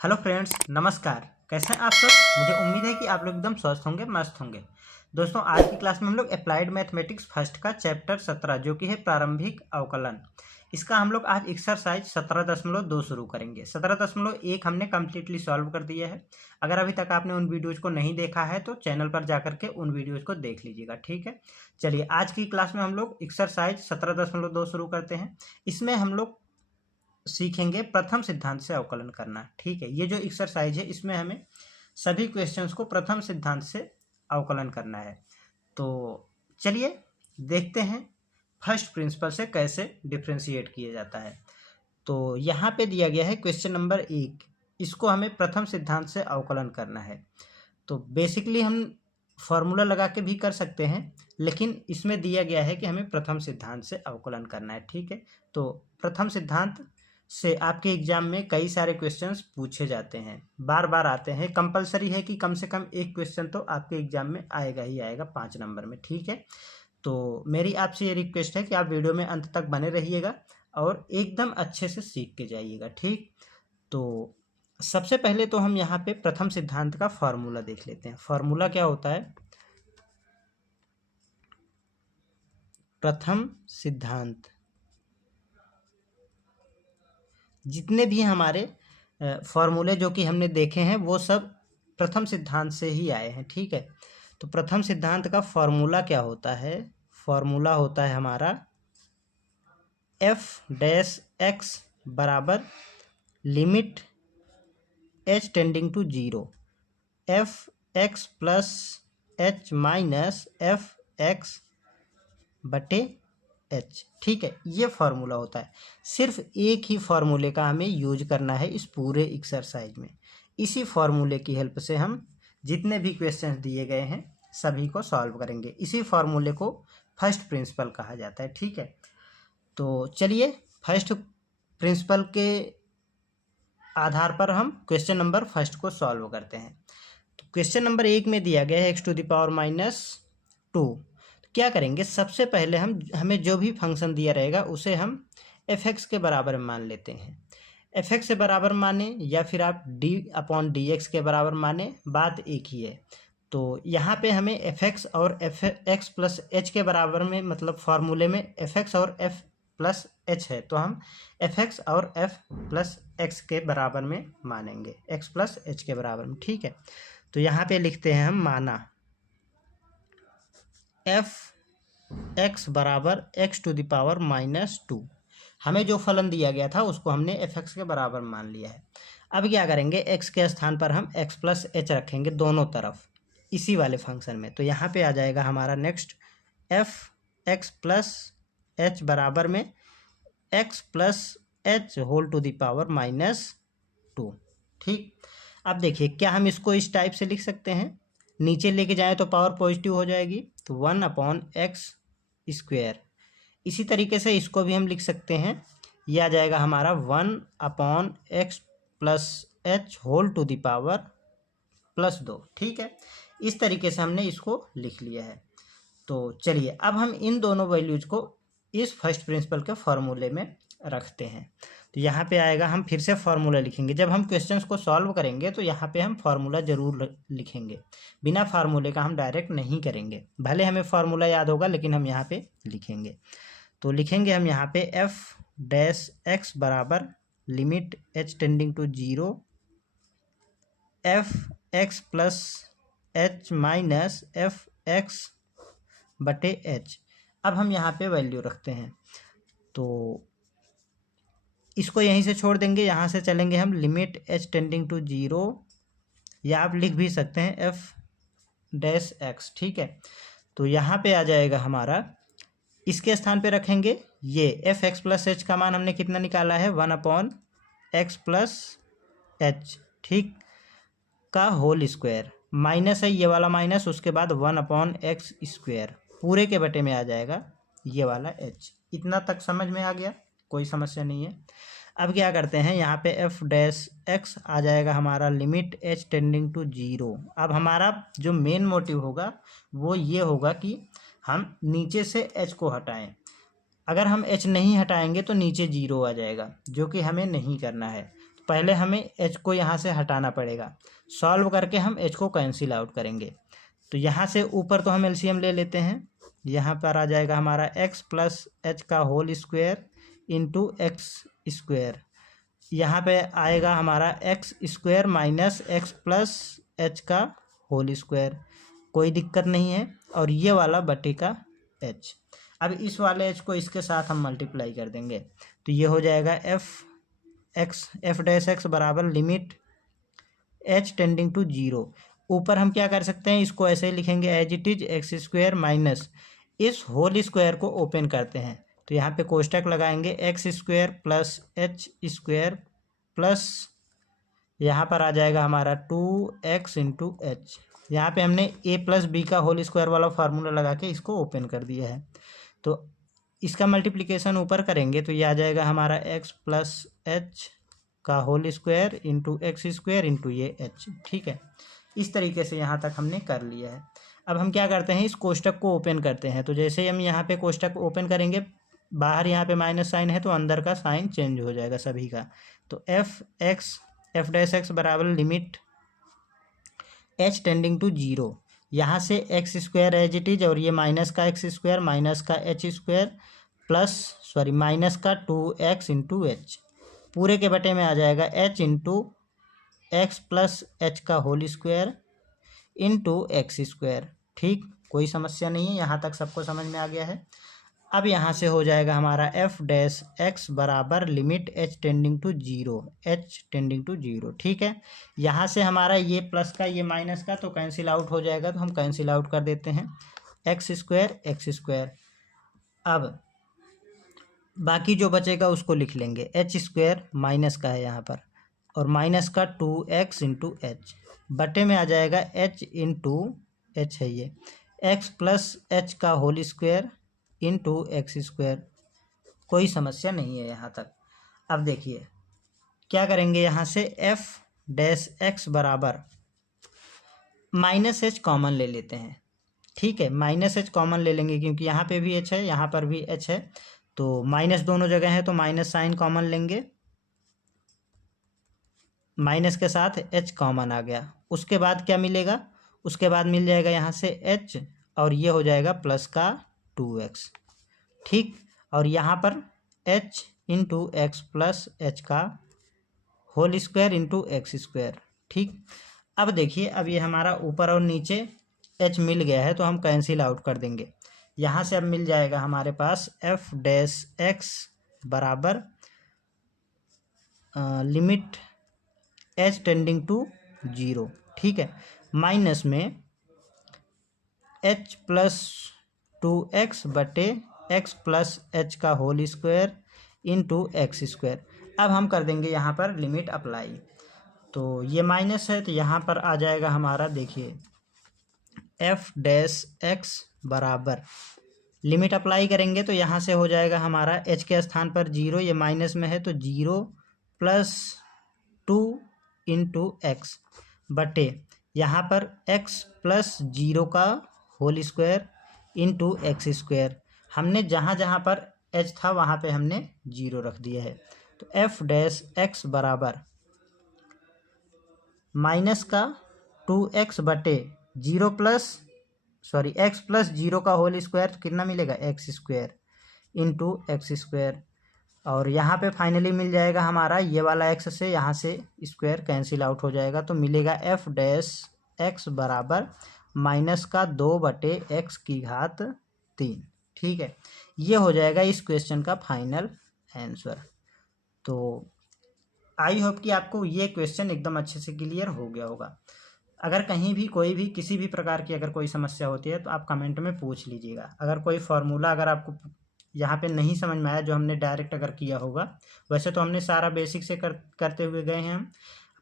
Hello friends, नमस्कार। कैसे हैं आप सब? मुझे उम्मीद है कि आप लोग एकदम स्वस्थ होंगे, मस्त होंगे। दोस्तों, आज की क्लास में हम लोग अप्लाइड मैथमेटिक्स फर्स्ट का चैप्टर 17 जो कि है प्रारंभिक अवकलन, इसका हम लोग आज एक्सरसाइज 17.2 शुरू करेंगे। 17.1 हमने कम्प्लीटली सॉल्व कर दिया है। अगर अभी तक आपने उन वीडियोज़ को नहीं देखा है तो चैनल पर जाकर के उन वीडियोज़ को देख लीजिएगा, ठीक है। चलिए, आज की क्लास में हम लोग एक्सरसाइज 17.2 शुरू करते हैं। इसमें हम लोग सीखेंगे प्रथम सिद्धांत से अवकलन करना, ठीक है। ये जो एक्सरसाइज है इसमें हमें सभी क्वेश्चंस को प्रथम सिद्धांत से अवकलन करना है। तो चलिए देखते हैं फर्स्ट प्रिंसिपल से कैसे डिफ्रेंशिएट किया जाता है। तो यहाँ पे दिया गया है क्वेश्चन नंबर 1, इसको हमें प्रथम सिद्धांत से अवकलन करना है। तो बेसिकली हम फॉर्मूला लगा के भी कर सकते हैं, लेकिन इसमें दिया गया है कि हमें प्रथम सिद्धांत से अवकलन करना है, ठीक है। तो प्रथम सिद्धांत से आपके एग्जाम में कई सारे क्वेश्चंस पूछे जाते हैं, बार बार आते हैं। कंपलसरी है कि कम से कम एक क्वेश्चन तो आपके एग्जाम में आएगा ही आएगा 5 नंबर में, ठीक है। तो मेरी आपसे ये रिक्वेस्ट है कि आप वीडियो में अंत तक बने रहिएगा और एकदम अच्छे से सीख के जाइएगा, ठीक। तो सबसे पहले तो हम यहाँ पे प्रथम सिद्धांत का फॉर्मूला देख लेते हैं। फॉर्मूला क्या होता है? प्रथम सिद्धांत, जितने भी हमारे फॉर्मूले जो कि हमने देखे हैं वो सब प्रथम सिद्धांत से ही आए हैं, ठीक है। तो प्रथम सिद्धांत का फॉर्मूला क्या होता है? फॉर्मूला होता है हमारा एफ डैश एक्स बराबर limit h tending to zero f x plus h minus f x बटे एच, ठीक है। ये फार्मूला होता है। सिर्फ एक ही फार्मूले का हमें यूज करना है इस पूरे एक्सरसाइज में। इसी फार्मूले की हेल्प से हम जितने भी क्वेश्चंस दिए गए हैं सभी को सॉल्व करेंगे। इसी फार्मूले को फर्स्ट प्रिंसिपल कहा जाता है, ठीक है। तो चलिए फर्स्ट प्रिंसिपल के आधार पर हम क्वेश्चन नंबर फर्स्ट को सॉल्व करते हैं। तो क्वेश्चन नंबर 1 में दिया गया है x⁻²। क्या करेंगे? सबसे पहले हमें जो भी फंक्शन दिया रहेगा उसे हम f(x) के बराबर मान लेते हैं। f(x) के बराबर माने या फिर आप d/dx के बराबर माने, बात एक ही है। तो यहाँ पे हमें f(x) और f(x + h) के बराबर में, मतलब फार्मूले में f(x) और f + h है, तो हम f(x) और f + x के बराबर में मानेंगे, x + h के बराबर में, ठीक है। तो यहाँ पे लिखते हैं हम माना f(x) बराबर x⁻²। हमें जो फलन दिया गया था उसको हमने f(x) के बराबर मान लिया है। अब क्या करेंगे? x के स्थान पर हम x + h रखेंगे दोनों तरफ इसी वाले फंक्शन में। तो यहाँ पे आ जाएगा हमारा नेक्स्ट f(x + h) बराबर में x + h⁻², ठीक। अब देखिए, क्या हम इसको इस टाइप से लिख सकते हैं? नीचे लेके जाए तो पावर पॉजिटिव हो जाएगी, तो 1/x²। इसी तरीके से इसको भी हम लिख सकते हैं, यह आ जाएगा हमारा 1/x + h⁻², ठीक है। इस तरीके से हमने इसको लिख लिया है। तो चलिए अब हम इन दोनों वैल्यूज को इस फर्स्ट प्रिंसिपल के फॉर्मूले में रखते हैं। तो यहाँ पे आएगा, हम फिर से फार्मूला लिखेंगे। जब हम क्वेश्चंस को सॉल्व करेंगे तो यहाँ पे हम फार्मूला जरूर लिखेंगे, बिना फार्मूले का हम डायरेक्ट नहीं करेंगे। भले हमें फार्मूला याद होगा लेकिन हम यहाँ पे लिखेंगे। तो लिखेंगे हम यहाँ पे f(x) बराबर limit h tending to 0 f(x + h minus f(x बटे h)। अब हम यहाँ पे वैल्यू रखते हैं, तो इसको यहीं से छोड़ देंगे, यहाँ से चलेंगे हम लिमिट h टेंडिंग टू 0, या आप लिख भी सकते हैं f'(x), ठीक है। तो यहाँ पे आ जाएगा हमारा, इसके स्थान पे रखेंगे ये f(x + h) का मान हमने कितना निकाला है? 1/x + h, ठीक, का होल स्क्वायर। माइनस है ये वाला माइनस, उसके बाद 1/x², पूरे के बटे में आ जाएगा ये वाला h। इतना तक समझ में आ गया? कोई समस्या नहीं है। अब क्या करते हैं, यहाँ पे f'(x) आ जाएगा हमारा लिमिट h टेंडिंग टू 0। अब हमारा जो मेन मोटिव होगा वो ये होगा कि हम नीचे से h को हटाएं। अगर हम h नहीं हटाएंगे तो नीचे 0 आ जाएगा, जो कि हमें नहीं करना है। पहले हमें एच को यहाँ से हटाना पड़ेगा। सॉल्व करके हम एच को कैंसिल आउट करेंगे। तो यहाँ से ऊपर तो हम एलसीएम ले लेते हैं। यहाँ पर आ जाएगा हमारा एक्स प्लस एच का whole square into x square. यहाँ पे आएगा हमारा x square minus x plus h का होल स्क्वायर, कोई दिक्कत नहीं है। और ये वाला बटे का एच। अब इस वाले एच को इसके साथ हम मल्टीप्लाई कर देंगे, तो ये हो जाएगा एफ डैश एक्स बराबर limit h tending to zero. ऊपर हम क्या कर सकते हैं, इसको ऐसे ही लिखेंगे as it is x square minus इस होल स्क्वायर को ओपन करते हैं, तो यहाँ पे कोष्टक लगाएंगे x square plus h square plus यहाँ पर आ जाएगा हमारा 2x इंटू एच। यहाँ पर हमने a प्लस बी का होल स्क्वायर वाला फार्मूला लगा के इसको ओपन कर दिया है। तो इसका मल्टीप्लिकेशन ऊपर करेंगे तो ये आ जाएगा हमारा x प्लस एच का whole square into x square into ये h। ठीक है, इस तरीके से यहाँ तक हमने कर लिया है। अब हम क्या करते हैं, इस कोष्टक को ओपन करते हैं। तो जैसे ही हम यहाँ पे कोष्टक ओपन करेंगे, बाहर यहाँ पे माइनस साइन है तो अंदर का साइन चेंज हो जाएगा सभी का। तो एफ डैश एक्स बराबर limit h tending to zero. यहाँ से x square as it is और ये माइनस का एक्स स्क्वायर माइनस का एच स्क्वायर प्लस माइनस का 2x इंटू एच, पूरे के बटे में आ जाएगा h into x plus h का whole square into x square. ठीक, कोई समस्या नहीं है, यहाँ तक सबको समझ में आ गया है। अब यहाँ से हो जाएगा हमारा एफ डैश एक्स बराबर limit h tending to zero. ठीक है, यहाँ से हमारा ये प्लस का ये माइनस का तो कैंसिल आउट हो जाएगा, तो हम कैंसिल आउट कर देते हैं एक्स स्क्वायर। अब बाकी जो बचेगा उसको लिख लेंगे, एच स्क्वायर माइनस का है यहाँ पर और माइनस का 2x इंटू एच, बटे में आ जाएगा h इंटू एच है ये x प्लस एच का whole square into x square. कोई समस्या नहीं है यहाँ तक। अब देखिए क्या करेंगे, यहाँ से एफ डैश एक्स बराबर माइनस एच कॉमन ले लेते हैं। ठीक है, माइनस एच कॉमन ले लेंगे क्योंकि यहाँ पे भी एच है यहाँ पर भी एच है, तो माइनस दोनों जगह है तो माइनस साइन कॉमन लेंगे, माइनस के साथ एच कॉमन आ गया। उसके बाद क्या मिलेगा, उसके बाद मिल जाएगा यहाँ से एच और ये हो जाएगा प्लस का 2x। ठीक, और यहाँ पर h into x plus h का whole square into x square. ठीक, अब देखिए अब ये हमारा ऊपर और नीचे h मिल गया है तो हम कैंसिल आउट कर देंगे। यहाँ से अब मिल जाएगा हमारे पास एफ डैश एक्स बराबर limit h tending to zero. ठीक है, माइनस में h प्लस 2x बटे x प्लस एच का whole square into x square. अब हम कर देंगे यहाँ पर लिमिट अप्लाई, तो ये माइनस है तो यहाँ पर आ जाएगा हमारा, देखिए एफ डैश एक्स बराबर लिमिट अप्लाई करेंगे तो यहाँ से हो जाएगा हमारा h के स्थान पर जीरो, ये माइनस में है तो जीरो प्लस 2 इंटू एक्स बटे यहाँ पर x प्लस जीरो का whole square into x square. हमने जहाँ जहाँ पर h था वहाँ पे हमने जीरो रख दिया है। तो एफ डैश एक्स बराबर माइनस का 2x बटे zero plus x plus zero का होल स्क्वायर, तो कितना मिलेगा x square into x square. और यहाँ पे फाइनली मिल जाएगा हमारा ये वाला x से यहाँ से स्क्वायर कैंसिल आउट हो जाएगा, तो मिलेगा एफ डैश एक्स बराबर माइनस का 2 बटे एक्स की घात 3। ठीक है, ये हो जाएगा इस क्वेश्चन का फाइनल आंसर। तो आई होप कि आपको ये क्वेश्चन एकदम अच्छे से क्लियर हो गया होगा। अगर कहीं भी कोई भी किसी भी प्रकार की अगर कोई समस्या होती है तो आप कमेंट में पूछ लीजिएगा। अगर कोई फार्मूला अगर आपको यहाँ पे नहीं समझ में आया जो हमने डायरेक्ट अगर किया होगा, वैसे तो हमने सारा बेसिक से करते हुए गए हैं हम,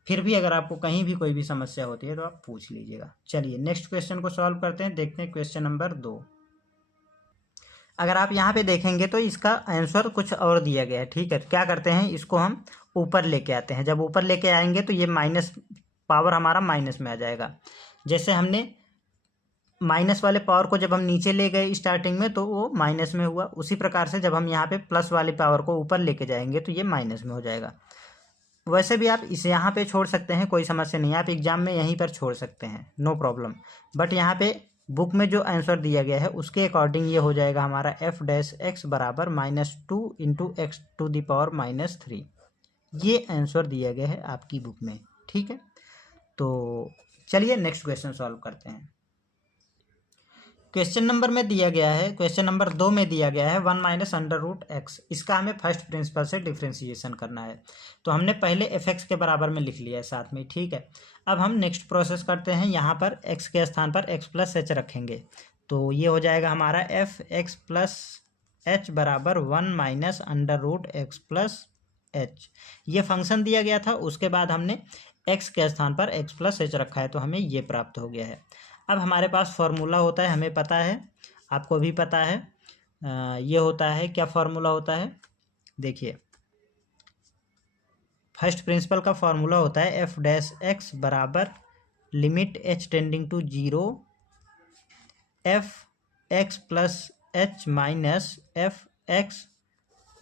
फिर भी अगर आपको कहीं भी कोई भी समस्या होती है तो आप पूछ लीजिएगा। चलिए नेक्स्ट क्वेश्चन को सॉल्व करते हैं, देखते हैं क्वेश्चन नंबर 2। अगर आप यहाँ पे देखेंगे तो इसका आंसर कुछ और दिया गया है। ठीक है, क्या करते हैं, इसको हम ऊपर लेके आते हैं। जब ऊपर लेके आएंगे तो ये माइनस पावर हमारा माइनस में आ जाएगा। जैसे हमने माइनस वाले पावर को जब हम नीचे ले गए स्टार्टिंग में तो वो माइनस में हुआ, उसी प्रकार से जब हम यहाँ पे प्लस वाले पावर को ऊपर लेके जाएंगे तो ये माइनस में हो जाएगा। वैसे भी आप इसे यहाँ पे छोड़ सकते हैं, कोई समस्या नहीं है, आप एग्जाम में यहीं पर छोड़ सकते हैं, नो प्रॉब्लम। बट यहाँ पे बुक में जो आंसर दिया गया है उसके अकॉर्डिंग ये हो जाएगा हमारा एफ डैश एक्स बराबर -2 into x to the power -3। ये आंसर दिया गया है आपकी बुक में, ठीक है। तो चलिए नेक्स्ट क्वेश्चन सॉल्व करते हैं। क्वेश्चन नंबर में दिया गया है, क्वेश्चन नंबर 2 में दिया गया है 1 - √x। इसका हमें फर्स्ट प्रिंसिपल से डिफ्रेंसिएशन करना है। तो हमने पहले एफ एक्स के बराबर में लिख लिया है साथ में, ठीक है। अब हम नेक्स्ट प्रोसेस करते हैं, यहाँ पर x के स्थान पर x + h रखेंगे। तो ये हो जाएगा हमारा एफ एक्स + h बराबर 1 - √x + h। ये फंक्शन दिया गया था, उसके बाद हमने x के स्थान पर x + h रखा है, तो हमें ये प्राप्त हो गया है। अब हमारे पास फार्मूला होता है, हमें पता है, आपको भी पता है, ये होता है, क्या फार्मूला होता है, देखिए फर्स्ट प्रिंसिपल का फार्मूला होता है एफ डैश एक्स बराबर limit h tending to 0 f x + h minus f x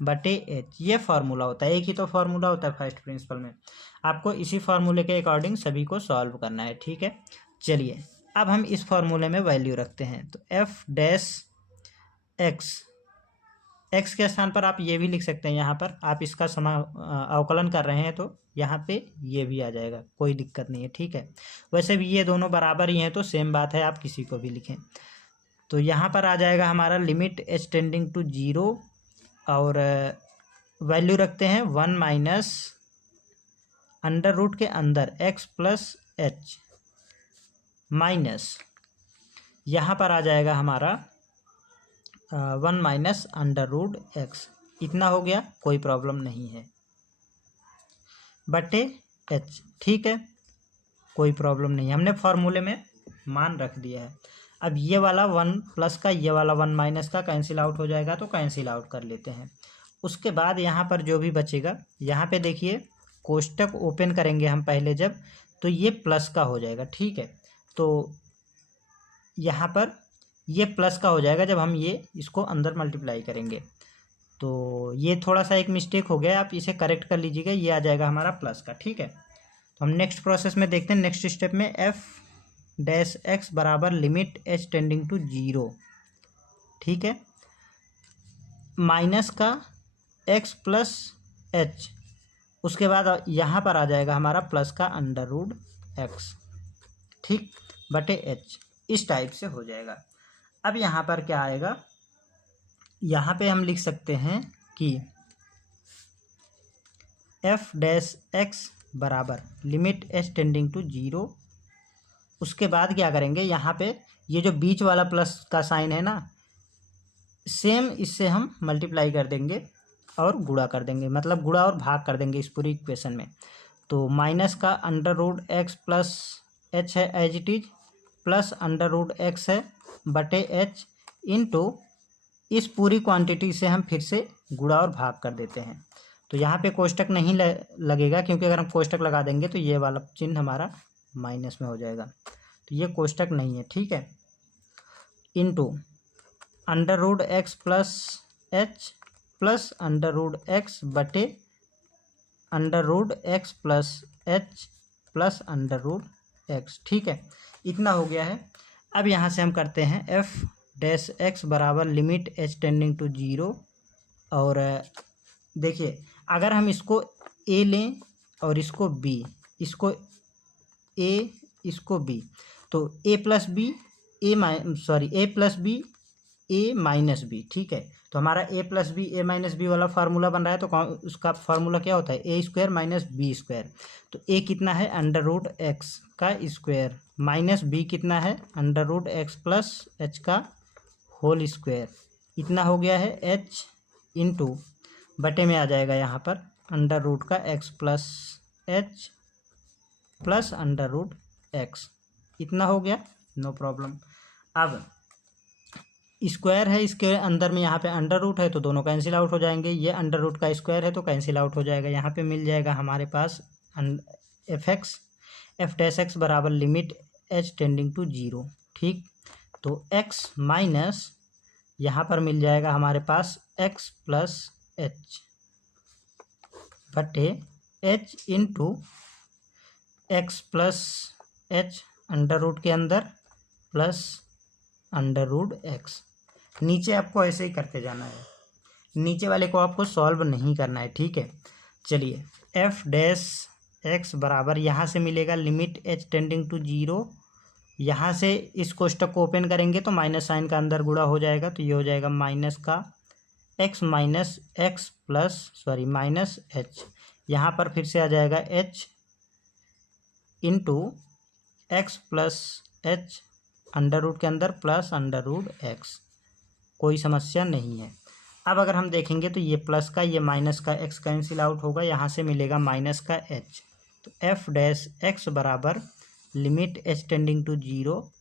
बटे h। ये फार्मूला होता है, एक ही तो फार्मूला होता है फर्स्ट प्रिंसिपल में। आपको इसी फार्मूले के अकॉर्डिंग सभी को सॉल्व करना है, ठीक है। चलिए अब हम इस फार्मूले में वैल्यू रखते हैं। तो एफ डैश एक्स के स्थान पर आप ये भी लिख सकते हैं, यहाँ पर आप इसका अवकलन कर रहे हैं तो यहाँ पे ये भी आ जाएगा, कोई दिक्कत नहीं है, ठीक है। वैसे भी ये दोनों बराबर ही हैं तो सेम बात है, आप किसी को भी लिखें। तो यहाँ पर आ जाएगा हमारा लिमिट h टेंडिंग टू 0 और वैल्यू रखते हैं 1 - अंडर रूट के अंदर x + h माइनस यहाँ पर आ जाएगा हमारा 1 - √x। इतना हो गया, कोई प्रॉब्लम नहीं है, बटे h, ठीक है, कोई प्रॉब्लम नहीं है, हमने फार्मूले में मान रख दिया है। अब ये वाला 1+ का, ये वाला 1 - का कैंसिल आउट हो जाएगा, तो कैंसिल आउट कर लेते हैं। उसके बाद यहाँ पर जो भी बचेगा, यहाँ पे देखिए कोष्टक ओपन करेंगे हम पहले जब, तो ये प्लस का हो जाएगा, ठीक है। तो यहाँ पर ये प्लस का हो जाएगा जब हम ये इसको अंदर मल्टीप्लाई करेंगे। तो ये थोड़ा सा एक मिस्टेक हो गया, आप इसे करेक्ट कर लीजिएगा, ये आ जाएगा हमारा प्लस का, ठीक है। तो हम नेक्स्ट प्रोसेस में देखते हैं, नेक्स्ट स्टेप में एफ डैश एक्स बराबर लिमिट h टेंडिंग टू 0, ठीक है, माइनस का x + h, उसके बाद यहाँ पर आ जाएगा हमारा प्लस का √x, ठीक, बटे h। इस टाइप से हो जाएगा। अब यहाँ पर क्या आएगा, यहाँ पे हम लिख सकते हैं कि एफ डैश एक्स बराबर लिमिट h टेंडिंग टू 0, उसके बाद क्या करेंगे, यहाँ पे ये जो बीच वाला प्लस का साइन है ना, सेम इससे हम मल्टीप्लाई कर देंगे और गुणा कर देंगे, मतलब गुणा और भाग कर देंगे इस पूरी इक्वेशन में। तो माइनस का √x + h है as it is, plus √x है बटे h, इनटू इस पूरी क्वांटिटी से हम फिर से गुणा और भाग कर देते हैं। तो यहाँ पे कोष्टक नहीं लगेगा, क्योंकि अगर हम कोष्टक लगा देंगे तो ये वाला चिन्ह हमारा माइनस में हो जाएगा, तो ये कोष्टक नहीं है, ठीक है। Into √x + h plus √x बटे √x + h प्लस √x, ठीक है, इतना हो गया है। अब यहाँ से हम करते हैं एफ डैश एक्स बराबर लिमिट h टेंडिंग टू 0, और देखिए अगर हम इसको a लें और इसको b, इसको a इसको b, तो a + b a - b, ठीक है। तो हमारा a + b a - b वाला फार्मूला बन रहा है, तो उसका फार्मूला क्या होता है, a² - b²। तो a कितना है, √x का स्क्वायर, माइनस b कितना है, √x + h का होल स्क्वायर। इतना हो गया है h, इंटू बटे में आ जाएगा यहाँ पर √x + h प्लस √x, इतना हो गया, नो प्रॉब्लम। अब स्क्वायर है, इसके अंदर में यहाँ पे √ है, तो दोनों कैंसिल आउट हो जाएंगे, ये √ का स्क्वायर है तो कैंसिल आउट हो जाएगा। यहाँ पे मिल जाएगा हमारे पास एफ डैश एक्स बराबर लिमिट h टेंडिंग टू 0, ठीक। तो x माइनस यहाँ पर मिल जाएगा हमारे पास x + h बटे h into x plus h under root के अंदर प्लस अंडर रूट एक्स। नीचे आपको ऐसे ही करते जाना है, नीचे वाले को आपको सॉल्व नहीं करना है, ठीक है। चलिए एफ डैश एक्स बराबर यहाँ से मिलेगा limit h tending to zero, यहाँ से इस कोष्टक को ओपन करेंगे तो माइनस साइन का अंदर गुणा हो जाएगा, तो ये हो जाएगा माइनस का x minus x plus sorry minus h, यहाँ पर फिर से आ जाएगा h into x plus h under root के अंदर प्लस अंडर रूट एक्स, कोई समस्या नहीं है। अब अगर हम देखेंगे तो ये प्लस का ये माइनस का एक्स कैंसिल आउट होगा, यहाँ से मिलेगा माइनस का एच, तो एफ डैश एक्स बराबर limit h tending to zero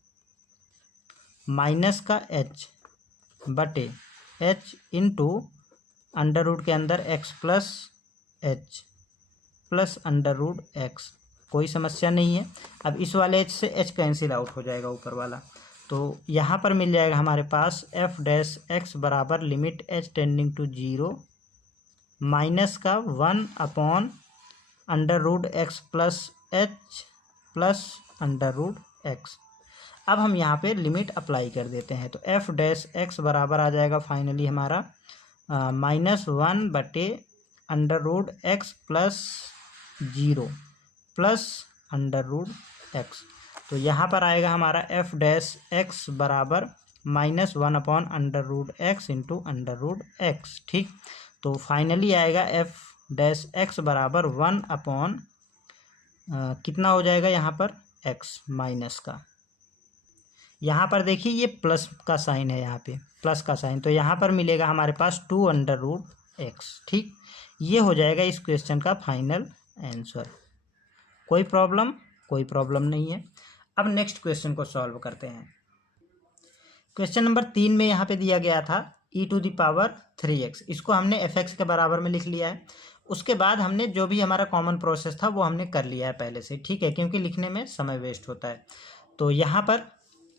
minus का एच बटे एच इंटू अंडर रूट के अंदर x plus h plus under root x, कोई समस्या नहीं है। अब इस वाले एच से एच कैंसिल आउट हो जाएगा ऊपर वाला, तो यहाँ पर मिल जाएगा हमारे पास एफ डैश एक्स बराबर limit h tending to zero minus का 1 under root x plus h plus under root x. अब हम यहाँ पे लिमिट अप्लाई कर देते हैं, तो एफ डैश एक्स बराबर आ जाएगा फाइनली हमारा -1 बटे under root x plus zero plus under root x, तो यहाँ पर आएगा हमारा एफ डैश एक्स बराबर -1 upon under root x into under root x, ठीक। तो फाइनली आएगा एफ डैश एक्स बराबर 1 अपॉन कितना हो जाएगा यहाँ पर एक्स माइनस का, यहाँ पर देखिए ये प्लस का साइन है, यहाँ पे प्लस का साइन, तो यहाँ पर मिलेगा हमारे पास 2 अंडर रूट एक्स, ठीक। ये हो जाएगा इस क्वेश्चन का फाइनल आंसर। कोई प्रॉब्लम नहीं है। अब नेक्स्ट क्वेश्चन को सॉल्व करते हैं। क्वेश्चन नंबर 3 में यहाँ पे दिया गया था e⁻3x, इसको हमने fx के बराबर में लिख लिया है। उसके बाद हमने जो भी हमारा कॉमन प्रोसेस था वो हमने कर लिया है पहले से, ठीक है, क्योंकि लिखने में समय वेस्ट होता है। तो यहाँ पर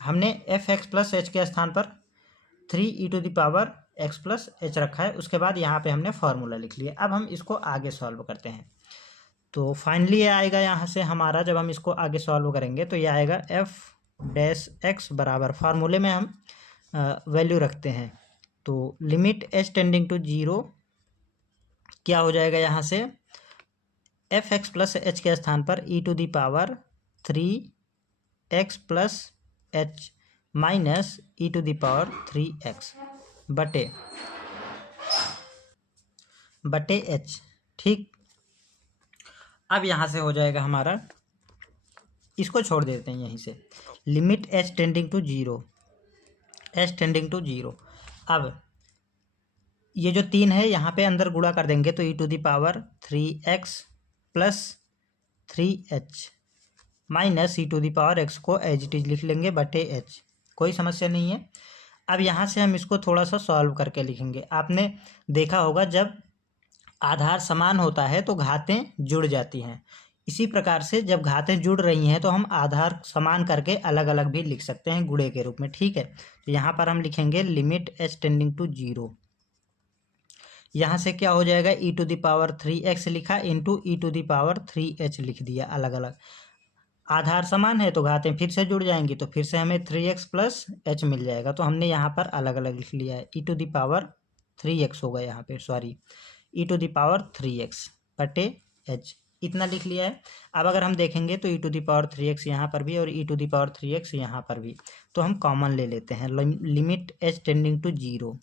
हमने fx प्लस एच के स्थान पर 3e⁻x प्लस एच रखा है। उसके बाद यहाँ पे हमने फार्मूला लिख लिया। अब हम इसको आगे सॉल्व करते हैं, तो फाइनली ये आएगा यहाँ से हमारा, जब हम इसको आगे सॉल्व करेंगे तो ये आएगा एफ डैश एक्स बराबर, फार्मूले में हम वैल्यू रखते हैं, तो limit h tending to zero क्या हो जाएगा यहाँ से एफ एक्स प्लस एच के स्थान पर e⁻3x plus h minus e⁻3x बटे एच, ठीक। अब यहाँ से हो जाएगा हमारा, इसको छोड़ देते हैं यहीं से, limit h tending to zero. अब ये जो 3 है यहाँ पे अंदर गुणा कर देंगे तो e⁻3x plus 3h minus e⁻x को एज इट इज लिख लेंगे बटे एच, कोई समस्या नहीं है। अब यहाँ से हम इसको थोड़ा सा सॉल्व करके लिखेंगे। आपने देखा होगा जब आधार समान होता है तो घातें जुड़ जाती हैं, इसी प्रकार से जब घातें जुड़ रही हैं तो हम आधार समान करके अलग अलग भी लिख सकते हैं गुणे के रूप में, ठीक है। तो यहाँ पर हम लिखेंगे limit h tending to zero, यहाँ से क्या हो जाएगा e⁻3x लिखा इंटू e⁻3h लिख दिया, अलग अलग। आधार समान है तो घातें फिर से जुड़ जाएंगी, तो फिर से हमें 3x प्लस h मिल जाएगा, तो हमने यहाँ पर अलग अलग लिख लिया है। e⁻3x होगा यहाँ पे, सॉरी e⁻3x बटे h, इतना लिख लिया है। अब अगर हम देखेंगे तो e⁻3x यहाँ पर भी और e⁻3x यहाँ पर भी, तो हम कॉमन ले लेते हैं। Limit h tending to zero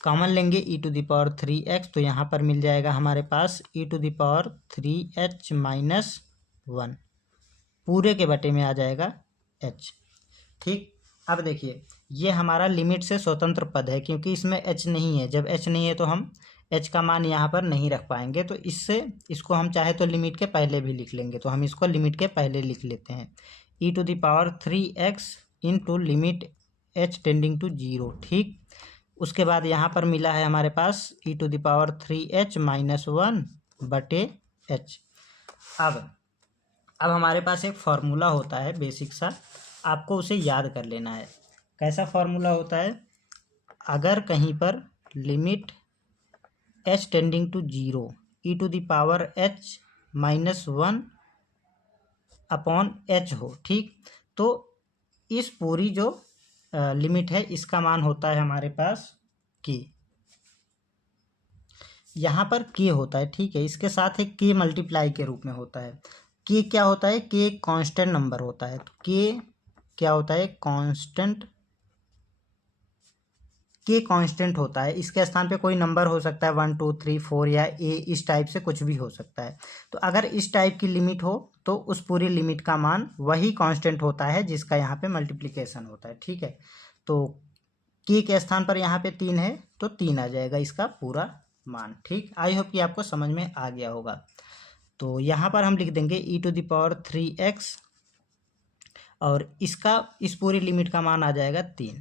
common लेंगे e⁻3x, तो यहाँ पर मिल जाएगा हमारे पास e⁻3h माइनस 1 पूरे के बटे में आ जाएगा h, ठीक। अब देखिए ये हमारा लिमिट से स्वतंत्र पद है, क्योंकि इसमें h नहीं है। जब h नहीं है तो हम h का मान यहाँ पर नहीं रख पाएंगे, तो इसको हम चाहे तो लिमिट के पहले भी लिख लेंगे, तो हम इसको लिमिट के पहले लिख लेते हैं e⁻3x into limit h tending to zero, ठीक। उसके बाद यहाँ पर मिला है हमारे पास e⁻3h माइनस 1 बटे h। अब हमारे पास एक फार्मूला होता है बेसिक सा, आपको उसे याद कर लेना है। कैसा फार्मूला होता है, अगर कहीं पर limit h tending to zero e to the power h minus 1 upon h हो। ठीक, तो इस पूरी जो लिमिट है इसका मान होता है हमारे पास k, यहाँ पर k होता है। ठीक है, इसके साथ एक k मल्टीप्लाई के रूप में होता है। k क्या होता है? k एक कांस्टेंट नंबर होता है। तो k क्या होता है? कांस्टेंट। k कांस्टेंट होता है, इसके स्थान पे कोई नंबर हो सकता है 1 2 3 4 या a, इस टाइप से कुछ भी हो सकता है। तो अगर इस टाइप की लिमिट हो तो उस पूरी लिमिट का मान वही कांस्टेंट होता है जिसका यहाँ पे मल्टीप्लिकेशन होता है। ठीक है, तो k के स्थान पर यहाँ पे 3 है तो 3 आ जाएगा इसका पूरा मान। ठीक, आई होप कि आपको समझ में आ गया होगा। तो यहाँ पर हम लिख देंगे ई टू द पावर 3x और इसका इस पूरी लिमिट का मान आ जाएगा 3।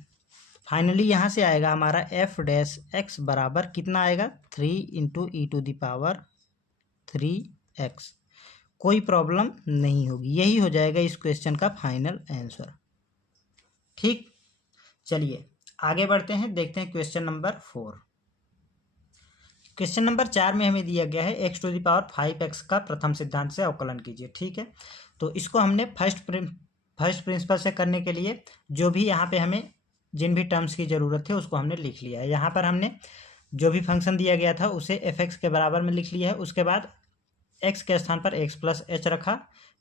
फाइनली यहाँ से आएगा हमारा एफ डैश एक्स बराबर कितना आएगा? 3 into e to the power 3x। कोई प्रॉब्लम नहीं होगी, यही हो जाएगा इस क्वेश्चन का फाइनल आंसर। ठीक, चलिए आगे बढ़ते हैं, देखते हैं क्वेश्चन नंबर 4। क्वेश्चन नंबर 4 में हमें दिया गया है x to the power 5x का प्रथम सिद्धांत से अवकलन कीजिए। ठीक है, तो इसको हमने फर्स्ट प्रिंसिपल से करने के लिए जो भी यहाँ पे हमें जिन भी टर्म्स की ज़रूरत थी उसको हमने लिख लिया है। यहाँ पर हमने जो भी फंक्शन दिया गया था उसे fx के बराबर में लिख लिया है। उसके बाद x के स्थान पर x प्लस h रखा,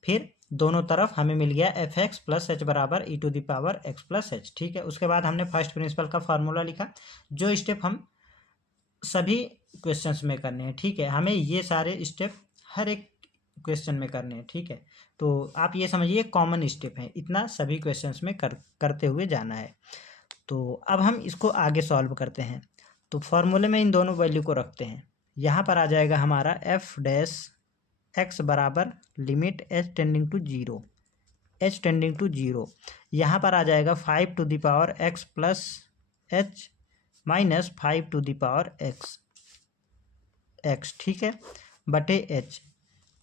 फिर दोनों तरफ हमें मिल गया fx प्लस h बराबर e to the power x plus h। ठीक है, उसके बाद हमने फर्स्ट प्रिंसिपल का फार्मूला लिखा, जो स्टेप हम सभी क्वेश्चंस में करने हैं। ठीक है, हमें ये सारे स्टेप हर एक क्वेश्चन में करने हैं। ठीक है, तो आप ये समझिए कॉमन स्टेप है, इतना सभी क्वेश्चंस में करते हुए जाना है। तो अब हम इसको आगे सॉल्व करते हैं। तो फॉर्मूले में इन दोनों वैल्यू को रखते हैं। यहाँ पर आ जाएगा हमारा एफ डैश एक्स बराबर limit h tending to zero, h tending to zero. यहाँ पर आ जाएगा 5 to the power x plus h minus 5 to the power x x. ठीक है, बटे एच,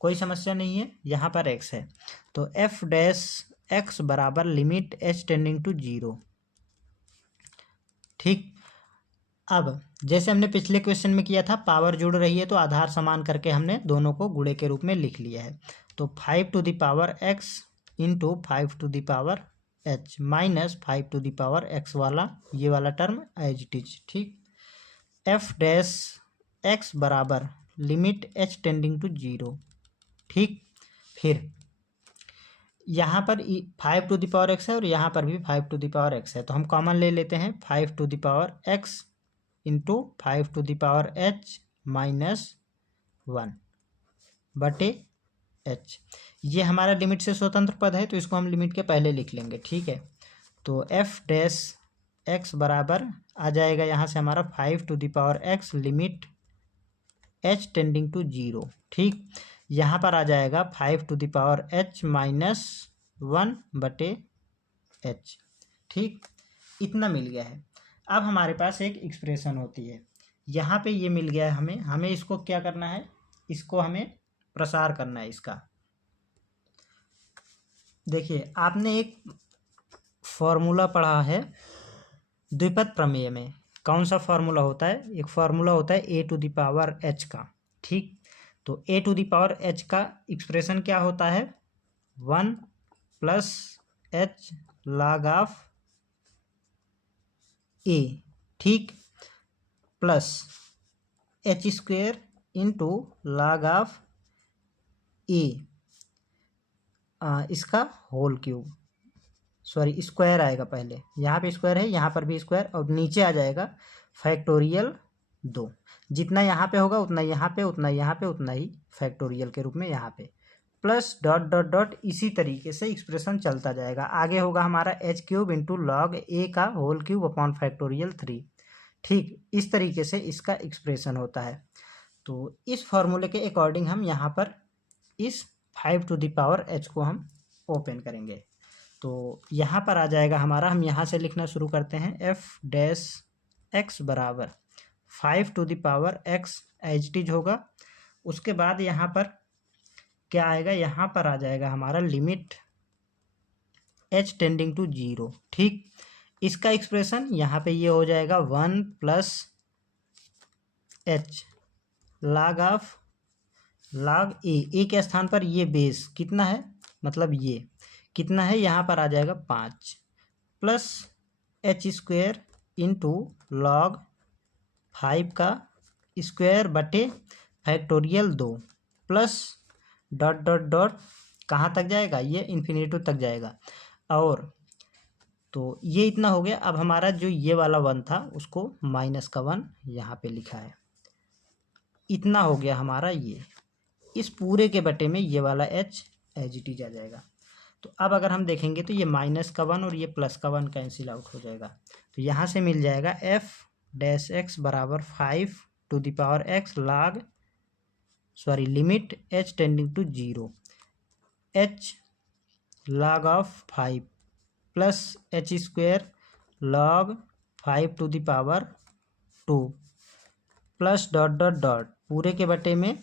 कोई समस्या नहीं है, यहाँ पर एक्स है। तो एफ डैश एक्स बराबर limit h tending to zero. ठीक, अब जैसे हमने पिछले क्वेश्चन में किया था, पावर जुड़ रही है तो आधार समान करके हमने दोनों को गुणे के रूप में लिख लिया है। तो 5 to the power x into 5 to the power h minus 5 to the power x वाला ये वाला टर्म एज इट इज। ठीक, एफ डैश एक्स बराबर limit h tending to zero. ठीक, फिर यहाँ पर 5 टू द पावर एक्स है और यहाँ पर भी 5 टू द पावर एक्स है, तो हम कॉमन ले लेते हैं 5 to the power x into 5 to the power h minus 1 बटे एच। ये हमारा लिमिट से स्वतंत्र पद है तो इसको हम लिमिट के पहले लिख लेंगे। ठीक है, तो एफ डैश एक्स बराबर आ जाएगा यहाँ से हमारा 5 to the power x limit h tending to zero. ठीक, यहाँ पर आ जाएगा 5 to the power h minus 1 बटे एच। ठीक, इतना मिल गया है। अब हमारे पास एक एक्सप्रेशन होती है, यहाँ पे ये मिल गया है हमें इसको क्या करना है? इसको हमें प्रसार करना है इसका। देखिए, आपने एक फॉर्मूला पढ़ा है द्विपद प्रमेय में। कौन सा फॉर्मूला होता है? एक फॉर्मूला होता है A to the power H का। ठीक, तो A to the power H का एक्सप्रेशन क्या होता है? 1 plus H log of A, ठीक, plus H square into log of A, इसका होल क्यूब, सॉरी स्क्वायर आएगा पहले, यहाँ पे स्क्वायर है, यहाँ पर भी स्क्वायर, और नीचे आ जाएगा फैक्टोरियल 2। जितना यहाँ पे होगा उतना यहाँ पे, उतना यहाँ पे, उतना ही फैक्टोरियल के रूप में यहाँ पे, प्लस डॉट डॉट डॉट, इसी तरीके से एक्सप्रेशन चलता जाएगा। आगे होगा हमारा एच क्यूब इंटू लॉग ए का होल क्यूब अपॉन फैक्टोरियल 3। ठीक, इस तरीके से इसका एक्सप्रेशन होता है। तो इस फॉर्मूले के अकॉर्डिंग हम यहाँ पर इस 5 टू द पावर एच को हम ओपन करेंगे। तो यहाँ पर आ जाएगा हमारा, हम यहाँ से लिखना शुरू करते हैं, एफ डैश एक्स बराबर 5 to the power x h टीज होगा। उसके बाद यहाँ पर क्या आएगा? यहाँ पर आ जाएगा हमारा limit h tending to zero. ठीक, इसका एक्सप्रेशन यहाँ पे ये हो जाएगा 1 plus H log of log a के स्थान पर ये बेस कितना है, मतलब ये कितना है, यहाँ पर आ जाएगा 5 plus h square into log 5 का स्क्वायर बटे factorial 2 plus dot dot dot कहाँ तक जाएगा, ये इन्फिनिटी तक जाएगा। और तो ये इतना हो गया। अब हमारा जो ये वाला 1 था उसको माइनस का 1 यहाँ पे लिखा है, इतना हो गया हमारा ये। इस पूरे के बटे में ये वाला h एज इट इज आ जाएगा। तो अब अगर हम देखेंगे तो ये माइनस का 1 और ये प्लस का 1 कैंसिल आउट हो जाएगा। तो यहाँ से मिल जाएगा f डैश x बराबर 5 to the power x log limit h tending to 0 h log of 5 plus h square log 5 to the power 2 plus dot dot dot पूरे के बटे में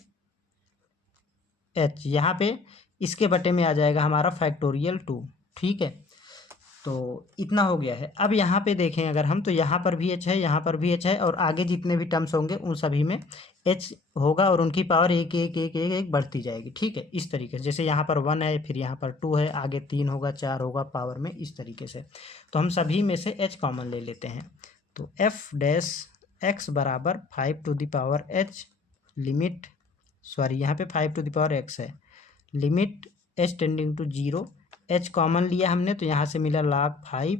h, यहाँ पे इसके बटे में आ जाएगा हमारा फैक्टोरियल 2। ठीक है, तो इतना हो गया है। अब यहाँ पे देखें अगर हम, तो यहाँ पर भी h है, यहाँ पर भी h है, और आगे जितने भी टर्म्स होंगे उन सभी में h होगा और उनकी पावर एक एक एक एक एक बढ़ती जाएगी। ठीक है, इस तरीके से, जैसे यहाँ पर 1 है, फिर यहाँ पर 2 है, आगे 3 होगा, 4 होगा पावर में, इस तरीके से। तो हम सभी में से h कॉमन ले लेते हैं। तो f डैश x बराबर 5 to the power h limit यहाँ पे 5 टू द पावर x है, limit h tending to 0, h common लिया हमने तो यहाँ से मिला log 5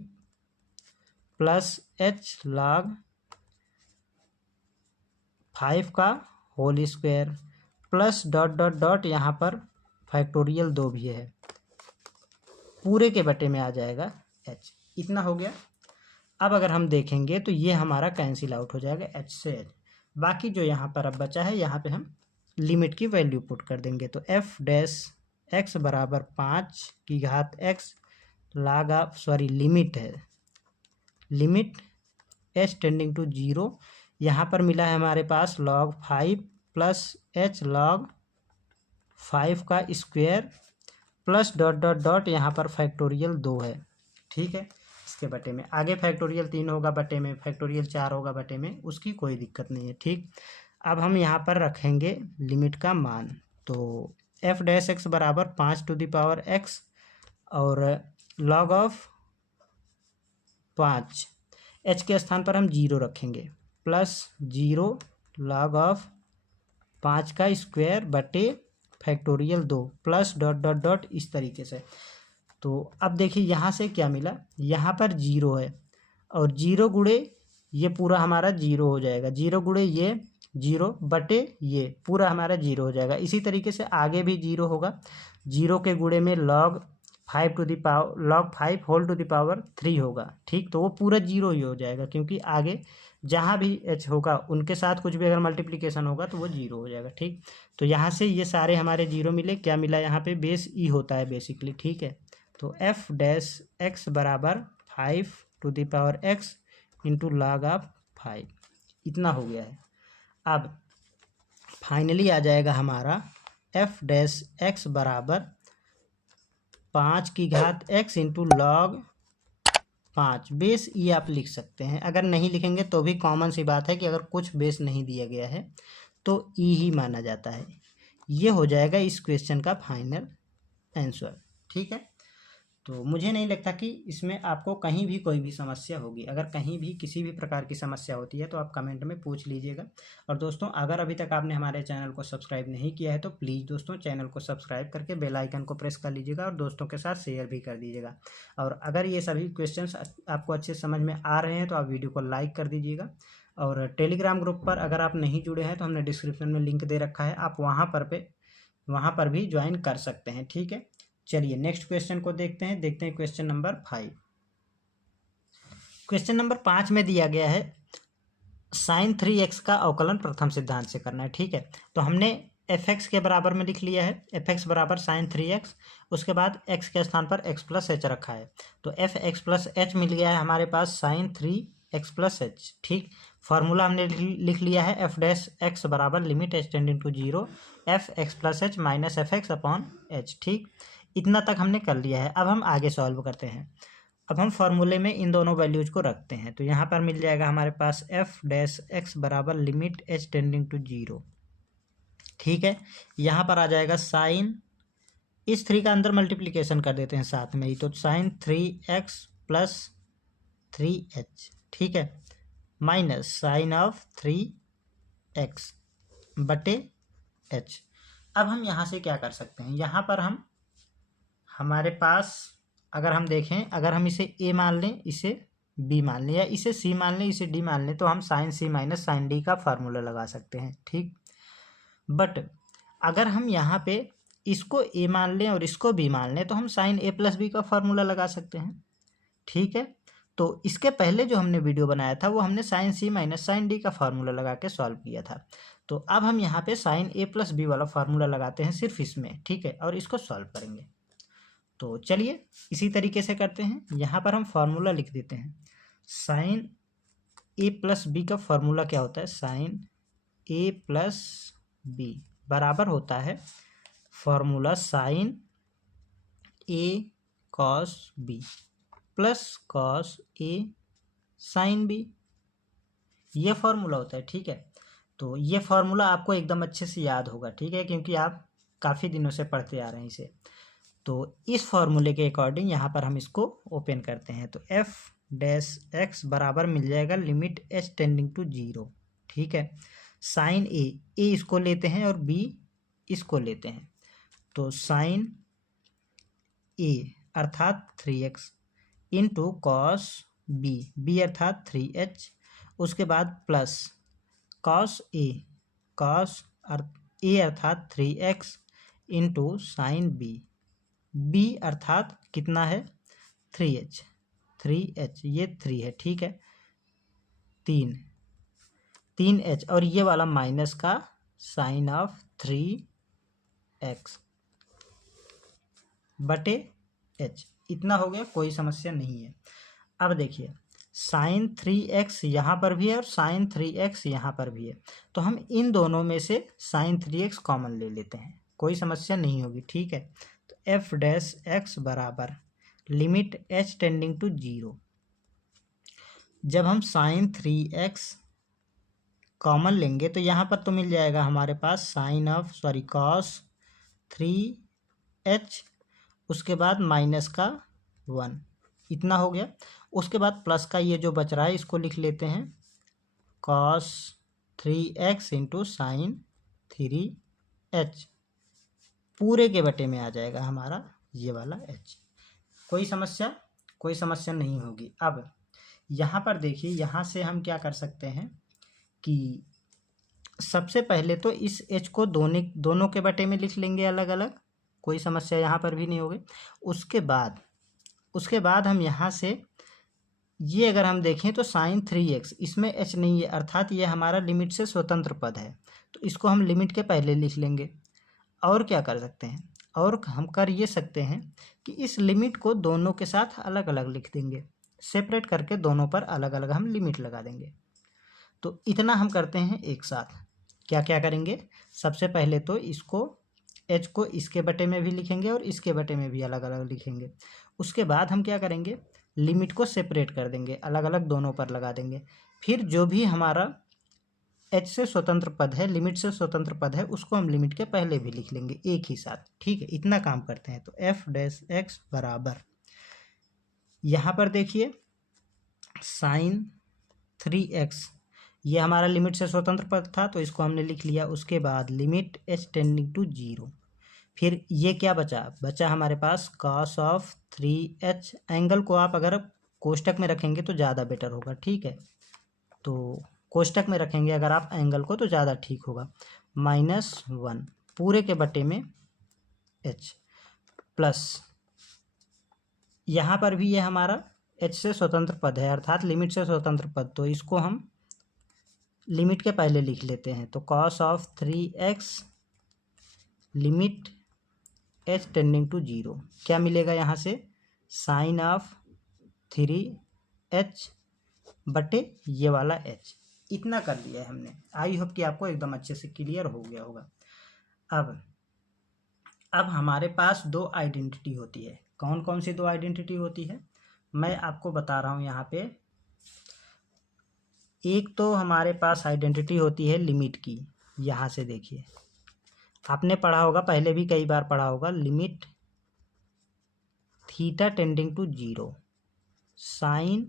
प्लस h log 5 का whole square plus dot dot dot यहाँ पर फैक्टोरियल 2 भी है, पूरे के बटे में आ जाएगा h। इतना हो गया। अब अगर हम देखेंगे तो ये हमारा कैंसिल आउट हो जाएगा h से h। बाकी जो यहाँ पर अब बचा है, यहाँ पे हम लिमिट की वैल्यू पुट कर देंगे। तो f डैश x बराबर 5 की घात x log ऑफ लिमिट है, लिमिट h टेंडिंग टू 0, यहाँ पर मिला है हमारे पास log 5 प्लस h log 5 का square plus dot dot dot यहाँ पर फैक्टोरियल 2 है। ठीक है, इसके बटे में आगे फैक्टोरियल 3 होगा बटे में, फैक्टोरियल 4 होगा बटे में, उसकी कोई दिक्कत नहीं है। ठीक, अब हम यहाँ पर रखेंगे लिमिट का मान। तो f डैश x बराबर 5 टू द पावर x और log ऑफ 5 h के स्थान पर हम 0 रखेंगे, प्लस 0 log ऑफ 5 का स्क्वायर बटे factorial 2 plus dot dot dot, इस तरीके से। तो अब देखिए यहाँ से क्या मिला, यहाँ पर 0 है और 0 गुणे ये पूरा हमारा 0 हो जाएगा, 0 गुणे ये 0 बटे ये पूरा हमारा 0 हो जाएगा। इसी तरीके से आगे भी 0 होगा, 0 के गुणे में log 5 to the power log 5 whole to the power 3 होगा। ठीक, तो वो पूरा 0 ही हो जाएगा, क्योंकि आगे जहाँ भी h होगा उनके साथ कुछ भी अगर मल्टीप्लिकेशन होगा तो वो 0 हो जाएगा। ठीक, तो यहाँ से ये सारे हमारे 0 मिले, क्या मिला यहाँ पे, बेस e होता है बेसिकली। ठीक है, तो f डैश x बराबर 5 to the power x into log of 5, इतना हो गया है। अब फाइनली आ जाएगा हमारा f डैश x बराबर 5 की घात x इंटू log 5, बेस ई आप लिख सकते हैं। अगर नहीं लिखेंगे तो भी कॉमन सी बात है कि अगर कुछ बेस नहीं दिया गया है तो ई ही माना जाता है। ये हो जाएगा इस क्वेश्चन का फाइनल आंसर। ठीक है, तो मुझे नहीं लगता कि इसमें आपको कहीं भी कोई भी समस्या होगी। अगर कहीं भी किसी भी प्रकार की समस्या होती है तो आप कमेंट में पूछ लीजिएगा। और दोस्तों, अगर अभी तक आपने हमारे चैनल को सब्सक्राइब नहीं किया है तो प्लीज़ दोस्तों चैनल को सब्सक्राइब करके बेल आइकन को प्रेस कर लीजिएगा और दोस्तों के साथ शेयर भी कर दीजिएगा। और अगर ये सभी क्वेश्चंस आपको अच्छे समझ में आ रहे हैं तो आप वीडियो को लाइक कर दीजिएगा। और टेलीग्राम ग्रुप पर अगर आप नहीं जुड़े हैं तो हमने डिस्क्रिप्शन में लिंक दे रखा है, आप वहाँ पर भी ज्वाइन कर सकते हैं। ठीक है, चलिए नेक्स्ट क्वेश्चन को देखते हैं क्वेश्चन नंबर 5। क्वेश्चन नंबर 5 में दिया गया है sin 3x का अवकलन प्रथम सिद्धांत से करना है। ठीक है, तो हमने fx के बराबर में लिख लिया है, fx बराबर sin 3x, उसके बाद x के स्थान पर x प्लस h रखा है, तो fx प्लस h मिल गया है हमारे पास sin 3x प्लस h। ठीक, फार्मूला हमने लिख लिया है f डैश x बराबर limit h tending to 0 fx plus h minus fx upon h। ठीक, इतना तक हमने कर लिया है। अब हम आगे सॉल्व करते हैं। अब हम फॉर्मूले में इन दोनों वैल्यूज को रखते हैं, तो यहाँ पर मिल जाएगा हमारे पास f डैश x बराबर लिमिट h टेंडिंग टू 0। ठीक है, यहाँ पर आ जाएगा साइन, इस 3 का अंदर मल्टीप्लिकेशन कर देते हैं साथ में ही, तो साइन 3x प्लस 3h, ठीक है, माइनस साइन ऑफ 3x बटे h। अब हम यहाँ से क्या कर सकते हैं, यहाँ पर हम हमारे पास अगर हम देखें, अगर हम इसे a मान लें, इसे b मान लें, या इसे c मान लें, इसे d मान लें, तो हम sine c minus sine d का फार्मूला लगा सकते हैं, ठीक। बट अगर हम यहाँ पे इसको a मान लें और इसको b मान लें, तो हम साइन a प्लस b का फार्मूला लगा सकते हैं, ठीक है। तो इसके पहले जो हमने वीडियो बनाया था वो हमने sine c minus sine d का फार्मूला लगा के सॉल्व किया था। तो अब हम यहाँ पे साइन a प्लस b वाला फार्मूला लगाते हैं सिर्फ इसमें, ठीक है, और इसको सॉल्व करेंगे। तो चलिए इसी तरीके से करते हैं, यहाँ पर हम फार्मूला लिख देते हैं। साइन a प्लस b का फार्मूला क्या होता है, साइन a प्लस b बराबर होता है formula sine a cos b plus cos a sine b, ये फार्मूला होता है, ठीक है। तो ये फार्मूला आपको एकदम अच्छे से याद होगा, ठीक है, क्योंकि आप काफ़ी दिनों से पढ़ते आ रहे हैं इसे। तो इस फार्मूले के अकॉर्डिंग यहाँ पर हम इसको ओपन करते हैं, तो एफ डैश एक्स बराबर मिल जाएगा लिमिट एच टेंडिंग टू 0, ठीक है। साइन ए इसको लेते हैं और बी इसको लेते हैं, तो साइन ए अर्थात 3x इंटू कॉस बी अर्थात 3h, उसके बाद प्लस कॉस ए अर्थात 3x इंटू साइन बी अर्थात कितना है 3h, ये 3 है, ठीक है, 3h और ये वाला माइनस का साइन ऑफ 3x बटे h, इतना हो गया, कोई समस्या नहीं है। अब देखिए साइन 3x यहाँ पर भी है और साइन 3x यहाँ पर भी है, तो हम इन दोनों में से साइन 3x कॉमन ले लेते हैं, कोई समस्या नहीं होगी, ठीक है। तो एफ डैश एक्स बराबर लिमिट h टेंडिंग टू 0, जब हम साइन 3x कॉमन लेंगे तो यहाँ पर तो मिल जाएगा हमारे पास कॉस 3h, उसके बाद माइनस का 1, इतना हो गया। उसके बाद प्लस का ये जो बच रहा है इसको लिख लेते हैं cos 3x into sine 3h, पूरे के बटे में आ जाएगा हमारा ये वाला h, कोई समस्या नहीं होगी। अब यहाँ पर देखिए, यहाँ से हम क्या कर सकते हैं कि सबसे पहले तो इस h को दोनों के बटे में लिख लेंगे अलग अलग, कोई समस्या यहाँ पर भी नहीं होगी। उसके बाद हम यहाँ से ये अगर हम देखें तो साइन 3x इसमें h नहीं है, अर्थात ये हमारा लिमिट से स्वतंत्र पद है, तो इसको हम लिमिट के पहले लिख लेंगे। और क्या कर सकते हैं, और हम कर ये सकते हैं कि इस लिमिट को दोनों के साथ अलग अलग लिख देंगे, सेपरेट करके दोनों पर अलग अलग हम लिमिट लगा देंगे। तो इतना हम करते हैं एक साथ। क्या क्या करेंगे, सबसे पहले तो इसको h को इसके बटे में भी लिखेंगे और इसके बटे में भी अलग अलग लिखेंगे। उसके बाद हम क्या करेंगे, लिमिट को सेपरेट कर देंगे, अलग अलग दोनों पर लगा देंगे। फिर जो भी हमारा h से स्वतंत्र पद है, लिमिट से स्वतंत्र पद है, उसको हम लिमिट के पहले भी लिख लेंगे एक ही साथ, ठीक है। इतना काम करते हैं। तो एफ डैश एक्स बराबर, यहाँ पर देखिए साइन 3x, ये हमारा लिमिट से स्वतंत्र पद था तो इसको हमने लिख लिया। उसके बाद लिमिट h टेंडिंग टू 0, फिर ये क्या बचा हमारे पास कॉस ऑफ 3h, एंगल को आप अगर कोष्टक में रखेंगे तो ज़्यादा बेटर होगा, ठीक है। तो कोष्टक में रखेंगे अगर आप एंगल को तो ज़्यादा ठीक होगा, -1 पूरे के बटे में h, प्लस यहाँ पर भी ये हमारा h से स्वतंत्र पद है अर्थात लिमिट से स्वतंत्र पद, तो इसको हम लिमिट के पहले लिख लेते हैं। तो cos of 3x limit h tending to 0, क्या मिलेगा यहाँ से साइन ऑफ 3h बटे ये वाला h, इतना कर लिया है हमने। आई होप कि आपको एकदम अच्छे से क्लियर हो गया होगा। अब हमारे पास दो आइडेंटिटी होती है। कौन कौन सी दो आइडेंटिटी होती है मैं आपको बता रहा हूँ यहाँ पे। एक तो हमारे पास आइडेंटिटी होती है लिमिट की, यहाँ से देखिए आपने पढ़ा होगा, पहले भी कई बार पढ़ा होगा, limit theta tending to 0 sine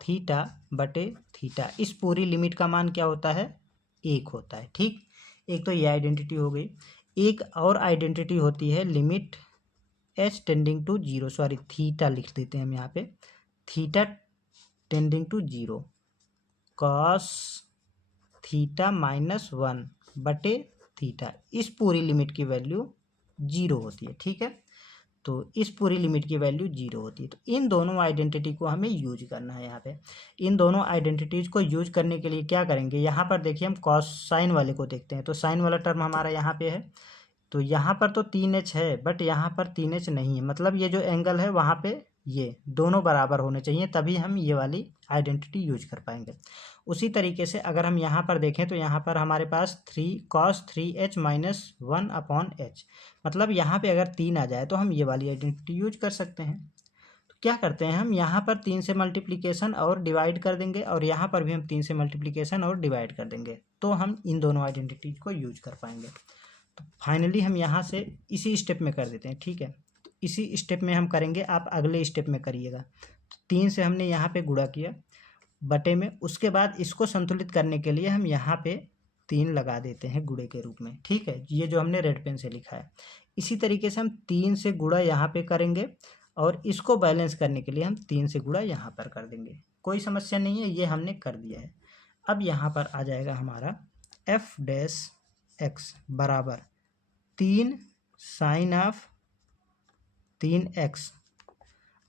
theta बटे थीटा, इस पूरी लिमिट का मान क्या होता है? 1 होता है। ठीक, एक तो ये आइडेंटिटी हो गई। एक और आइडेंटिटी होती है limit h tending to 0, sorry theta लिख देते हैं हम यहाँ पे, theta tending to 0 cos theta -1 बटे थीटा, इस पूरी लिमिट की वैल्यू 0 होती है। ठीक है, तो इस पूरी लिमिट की वैल्यू 0 होती है। तो इन दोनों आइडेंटिटी को हमें यूज करना है यहाँ पे। इन दोनों आइडेंटिटीज को यूज करने के लिए क्या करेंगे, यहाँ पर देखिए हम कॉस साइन वाले को देखते हैं। तो साइन वाला टर्म हमारा यहाँ पे है, तो यहाँ पर तो 3h है बट यहाँ पर 3h नहीं है, मतलब ये जो एंगल है वहाँ पे ये दोनों बराबर होने चाहिए, तभी हम ये वाली आइडेंटिटी यूज कर पाएंगे। उसी तरीके से अगर हम यहाँ पर देखें तो यहाँ पर हमारे पास 3 cos 3h - 1/h, मतलब यहाँ पे अगर 3 आ जाए तो हम ये वाली आइडेंटिटी यूज कर सकते हैं। तो क्या करते हैं हम, यहाँ पर 3 से मल्टीप्लिकेशन और डिवाइड कर देंगे, और यहाँ पर भी हम 3 से मल्टीप्लिकेशन और डिवाइड कर देंगे, तो हम इन दोनों आइडेंटिटीज को यूज कर पाएंगे। तो फाइनली हम यहाँ से इसी स्टेप में कर देते हैं। ठीक है, तो इसी स्टेप में हम करेंगे, आप अगले स्टेप में करिएगा। तो 3 से हमने यहाँ पे गुणा किया बटे में, उसके बाद इसको संतुलित करने के लिए हम यहाँ पे 3 लगा देते हैं गुणे के रूप में। ठीक है, ये जो हमने रेड पेन से लिखा है, इसी तरीके से हम 3 से गुणा यहाँ पे करेंगे, और इसको बैलेंस करने के लिए हम 3 से गुणा यहाँ पर कर देंगे। कोई समस्या नहीं है, ये हमने कर दिया है। अब यहाँ पर आ जाएगा हमारा f' बराबर 3 साइन ऑफ 3x,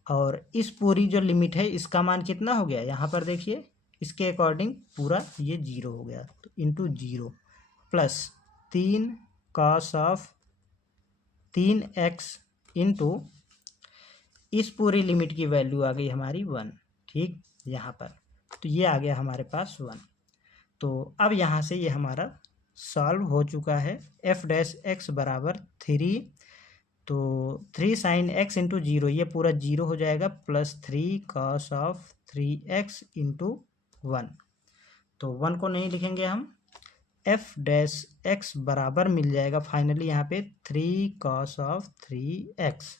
और इस पूरी जो लिमिट है इसका मान कितना हो गया, यहाँ पर देखिए इसके अकॉर्डिंग पूरा ये 0 हो गया, तो into 0 plus 3 cos of 3x into इस पूरी लिमिट की वैल्यू आ गई हमारी 1। ठीक, यहाँ पर तो ये आ गया हमारे पास 1। तो अब यहाँ से ये हमारा सॉल्व हो चुका है। f' बराबर 3, तो 3 साइन x इंटू 0, ये पूरा 0 हो जाएगा, plus 3 cos of 3x into 1। तो 1 को नहीं लिखेंगे हम, f' बराबर मिल जाएगा फाइनली यहाँ पे 3 cos ऑफ 3x।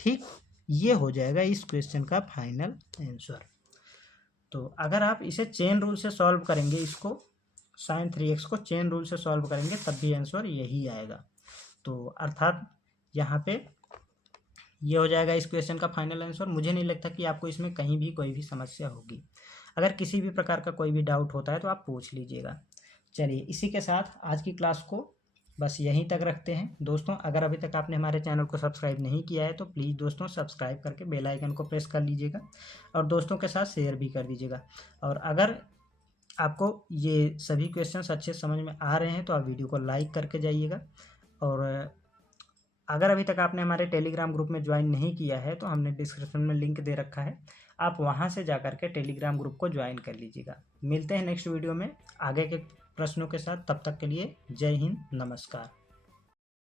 ठीक, ये हो जाएगा इस क्वेश्चन का फाइनल आंसर। तो अगर आप इसे चेन रूल से सॉल्व करेंगे, इसको साइन 3x को चेन रूल से सॉल्व करेंगे, तब भी आंसर यही आएगा। तो अर्थात यहाँ पे ये हो जाएगा इस क्वेश्चन का फाइनल आंसर। मुझे नहीं लगता कि आपको इसमें कहीं भी कोई भी समस्या होगी। अगर किसी भी प्रकार का कोई भी डाउट होता है तो आप पूछ लीजिएगा। चलिए, इसी के साथ आज की क्लास को बस यहीं तक रखते हैं। दोस्तों, अगर अभी तक आपने हमारे चैनल को सब्सक्राइब नहीं किया है तो प्लीज़ दोस्तों सब्सक्राइब करके बेल आइकन को प्रेस कर लीजिएगा, और दोस्तों के साथ शेयर भी कर दीजिएगा। और अगर आपको ये सभी क्वेश्चंस अच्छे समझ में आ रहे हैं तो आप वीडियो को लाइक करके जाइएगा। और अगर अभी तक आपने हमारे टेलीग्राम ग्रुप में ज्वाइन नहीं किया है तो हमने डिस्क्रिप्शन में लिंक दे रखा है, आप वहां से जाकर के टेलीग्राम ग्रुप को ज्वाइन कर लीजिएगा। मिलते हैं नेक्स्ट वीडियो में आगे के प्रश्नों के साथ, तब तक के लिए जय हिंद, नमस्कार।